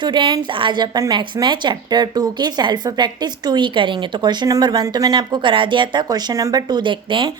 Students, आज अपन maths में chapter 2 की सेल्फ प्रैक्टिस 2 ही करेंगे। तो क्वेश्चन नंबर 1 तो मैंने आपको करा दिया था। क्वेश्चन नंबर 2 देखते हैं।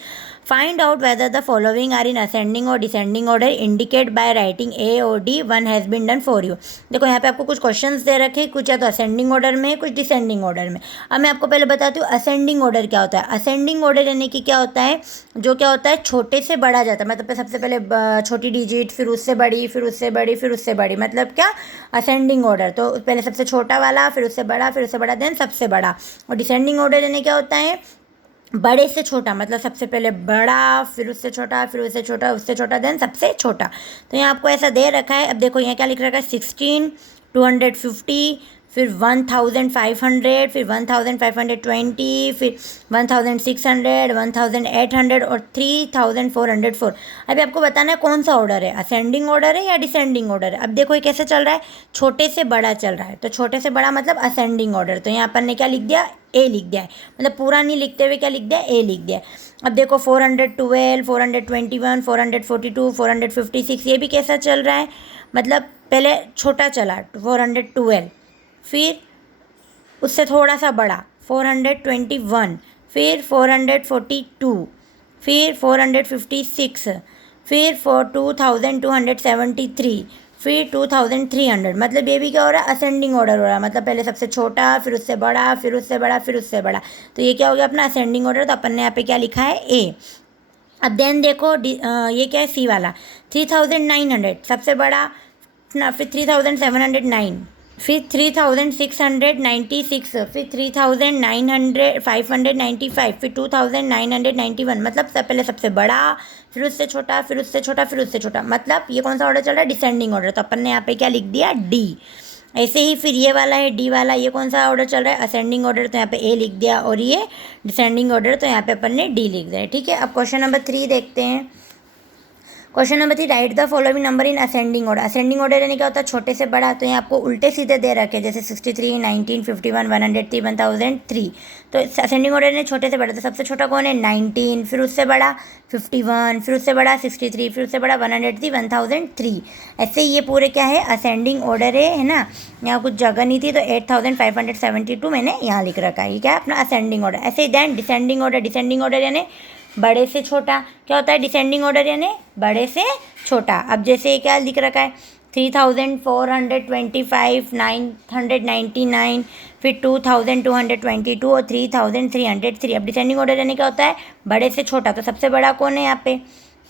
Find out whether the following are in ascending or descending order, indicate by writing A or D, one has been done for you. देखो यहाँ पे आपको कुछ क्वेश्चंस दे रखे, कुछ या तो असेंडिंग ऑर्डर में, कुछ डिसेंडिंग ऑर्डर में। अब मैं आपको पहले बताती हूँ असेंडिंग ऑर्डर क्या होता है। असेंडिंग ऑर्डर यानी कि क्या होता है, जो क्या होता है छोटे से बड़ा जाता है। मतलब सबसे पहले छोटी डिजिट, फिर उससे बड़ी, फिर उससे बड़ी, फिर उससे बड़ी, मतलब क्या असेंडिंग ऑर्डर। तो पहले सबसे छोटा वाला, फिर उससे बड़ा, फिर उससे बड़ा, देन सबसे बड़ा। और डिसेंडिंग ऑर्डर यानी क्या होता है, बड़े से छोटा, मतलब सबसे पहले बड़ा, फिर उससे छोटा, फिर उससे छोटा, उससे छोटा, देन सबसे छोटा। तो यहाँ आपको ऐसा दे रखा है। अब देखो यहाँ क्या लिख रखा है, 16, 250, फिर 1500, फिर 1520, फिर 1600, 1800 और 3404। अभी आपको बताना है कौन सा ऑर्डर है, असेंडिंग ऑर्डर है या डिसेंडिंग ऑर्डर है। अब देखो ये कैसे चल रहा है, छोटे से बड़ा चल रहा है। तो छोटे से बड़ा मतलब असेंडिंग ऑर्डर। तो यहाँ अपन ने क्या लिख दिया, ए लिख दिया है। मतलब पूरा नहीं लिखते हुए क्या लिख दिया, ए लिख दिया है। अब देखो 412, 421, 442, 456, ये भी कैसा चल रहा है, मतलब पहले छोटा चला 412, फिर उससे थोड़ा सा बड़ा 421, फिर 442, फिर 456, फिर 2273, फिर 2300। मतलब ये भी क्या हो रहा है, असेंडिंग ऑर्डर हो रहा है। मतलब पहले सबसे छोटा, फिर उससे बड़ा, फिर उससे बड़ा, फिर उससे बड़ा। तो ये क्या हो गया अपना असेंडिंग ऑर्डर। तो अपन ने यहाँ पे क्या लिखा है, ए। अब देन देखो ये क्या है, सी वाला 3900 सबसे बड़ा, फिर 3709, फिर 3696, फिर 595, फिर 2991। मतलब सब पहले सबसे बड़ा, फिर उससे छोटा, फिर उससे छोटा, फिर उससे छोटा। मतलब ये कौन सा ऑर्डर चल रहा है, डिसेंडिंग ऑर्डर। तो अपन ने यहाँ पे क्या लिख दिया, डी। ऐसे ही फिर ये वाला है डी वाला, ये कौन सा ऑर्डर चल रहा है, असेंडिंग ऑर्डर। तो यहाँ पे ए लिख दिया, और ये डिसेंडिंग ऑर्डर, तो यहाँ पे अपन ने डी लिख दिया। ठीक है, अब क्वेश्चन नंबर 3 देखते हैं। Question number 3, right the following number in ascending order. Ascending order यानी क्या होता है, छोटे से बड़ा। तो यहाँ आपको उल्टे सीधे दे रखे, जैसे 63, 19, 51, 103, 1003। तो असेंडिंग ऑर्डर ने छोटे से बड़ा, तो सबसे छोटा कौन है, 19, फिर उससे बड़ा 51, फिर उससे बड़ा 63, फिर उससे बड़ा 103, 1003। ऐसे ही ये पूरे क्या है, असेंडिंग ऑर्डर है ना। यहाँ कुछ जगह नहीं थी तो 8572 मैंने यहाँ लिख रखा है। ये क्या है अपना असेंडिंग ऑर्डर। ऐसे ही then descending order. Descending order यानी बड़े से छोटा। क्या होता है डिसेंडिंग ऑर्डर, यानी बड़े से छोटा। अब जैसे क्या लिख रखा है, 3425, 999, फिर 2222 और 3303। अब डिसेंडिंग ऑर्डर यानी क्या होता है, बड़े से छोटा। तो सबसे बड़ा कौन है यहाँ पे,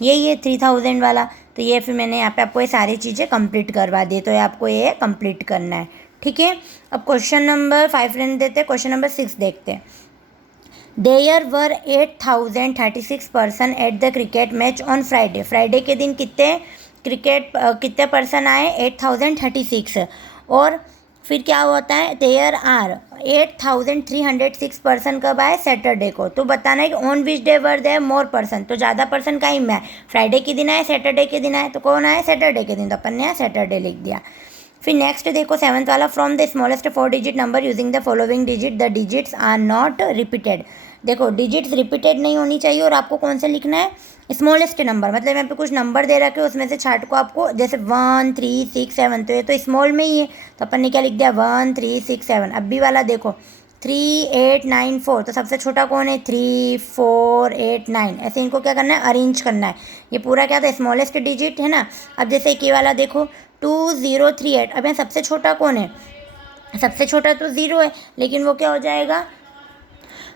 यही है 3000 वाला। तो ये फिर मैंने यहाँ पे आपको ये सारी चीज़ें कंप्लीट करवा दी। तो ये आपको ये कंप्लीट करना है। ठीक है, अब क्वेश्चन नंबर 5 रहने देते हैं। क्वेश्चन नंबर 6 देखते हैं। There were 8036 person at the cricket match on Friday. Friday के दिन कितने पर्सन आए, 8036। और फिर क्या होता है, देयर आर 8306 पर्सन कब आए, सैटरडे को। तो बताना है कि on which day were there more person. तो ज़्यादा पर्सन कहीं में आए, फ्राइडे के दिन आए, सैटरडे के दिन आए। तो कौन आए, सैटरडे के दिन। तो अपन ने यहाँ सैटरडे लिख दिया। फिर नेक्स्ट देखो 7th वाला, from the smallest 4 digit number using the following digit, the digits are not repeated. देखो डिजिट्स रिपीटेड नहीं होनी चाहिए। और आपको कौन सा लिखना है, स्मॉलेस्ट नंबर। मतलब यहाँ पे कुछ नंबर दे रखे, उसमें से छाट को आपको, जैसे 1 3 6 7, तो ये तो स्मॉल में ही है। तो अपन ने क्या लिख दिया, 1 3 6 7। अब भी वाला देखो 3 8 9 4, तो सबसे छोटा कौन है, 3 4 8 9। ऐसे इनको क्या करना है, अरेंज करना है। ये पूरा क्या था, स्मॉलेस्ट डिजिट है ना। अब जैसे ये वाला देखो 2038। अब यहाँ सबसे छोटा कौन है, सबसे छोटा तो 0 है, लेकिन वो क्या हो जाएगा,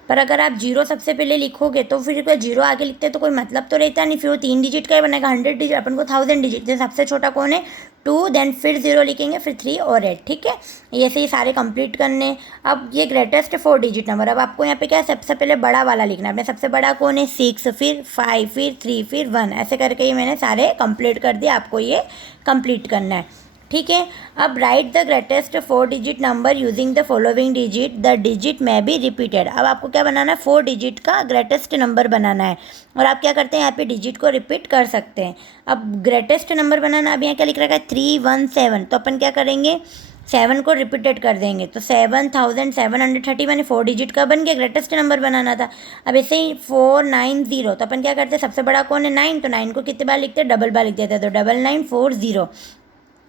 पर अगर आप 0 सबसे पहले लिखोगे तो फिर कोई 0 आगे लिखते तो कोई मतलब तो रहता नहीं। फिर वो 3 डिजिट का ही बनेगा, 100 डिजिट, अपन को 1000 डिजिट। जैसे सबसे छोटा कौन है, 2, देन फिर 0 लिखेंगे, फिर 3 और 8। ठीक है, ऐसे ही सारे कंप्लीट करने। अब ये ग्रेटेस्ट 4 डिजिट नंबर। अब आपको यहाँ पे क्या सबसे पहले बड़ा वाला लिखना है। सबसे बड़ा कौन है, 6, फिर 5, फिर 3, फिर 1। ऐसे करके ये मैंने सारे कंप्लीट कर दिए, आपको ये कंप्लीट करना है। ठीक है, अब right the greatest 4 digit number using the following digit, the digit में बी रिपीटेड। अब आपको क्या बनाना है, 4 डिजिट का ग्रेटेस्ट नंबर बनाना है। और आप क्या करते हैं, यहाँ पे डिजिट को रिपीट कर सकते हैं। अब ग्रेटेस्ट नंबर बनाना, अब यहाँ क्या लिख रखा है, 317। तो अपन क्या करेंगे, 7 को रिपीटेड कर देंगे। तो 7730, मैंने 4 डिजिट का बन गया, ग्रेटेस्ट नंबर बनाना था। अब ऐसे ही 490। तो अपन क्या करते हैं, सबसे बड़ा कौन है, 9। तो 9 को कितने बार लिखते हैं, डबल बार लिख देते हैं। तो 9940।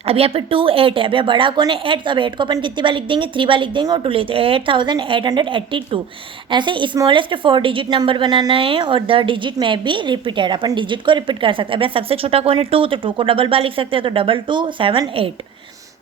अब यहाँ पे 2 8 है, अब यहाँ बड़ा कौन है 8, तो अब 8 को अपन कितनी बार लिख देंगे 3 बार लिख देंगे और 2 लेते 8882। ऐसे स्मॉलेस्ट 4 डिजिट नंबर बनाना है और द डिजिट में भी रिपीटेड, अपन डिजिट को रिपीट कर सकते हैं। अब यहाँ सबसे छोटा कौन है 2, तो 2 को डबल बार लिख सकते हैं, तो 2278।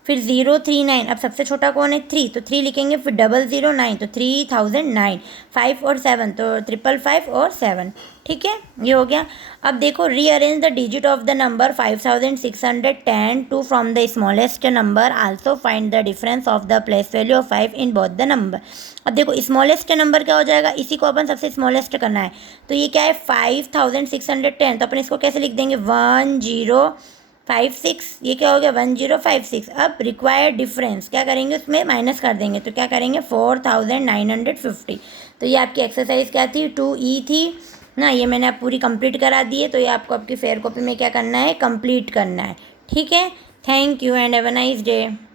फिर 039, अब सबसे छोटा कौन है 3, तो 3 लिखेंगे, फिर 009, तो 3009। 5 और 7, तो 555 और 7। ठीक है, ये हो गया। अब देखो, rearrange the digit of the number 5610 to from the smallest number, also find the difference of the place value of 5 in both the number. अब देखो स्मॉलेस्ट नंबर क्या हो जाएगा, इसी को अपन सबसे स्मॉलेस्ट करना है, तो ये क्या है 5610, तो अपन इसको कैसे लिख देंगे 1056, ये क्या हो गया 1056। अब रिक्वायर्ड डिफरेंस क्या करेंगे, उसमें माइनस कर देंगे, तो क्या करेंगे 4950। तो ये आपकी एक्सरसाइज क्या थी 2E थी ना, ये मैंने आप पूरी कंप्लीट करा दी है, तो ये आपको आपकी फेयर कॉपी में क्या करना है कंप्लीट करना है। ठीक है, thank you and have a nice day.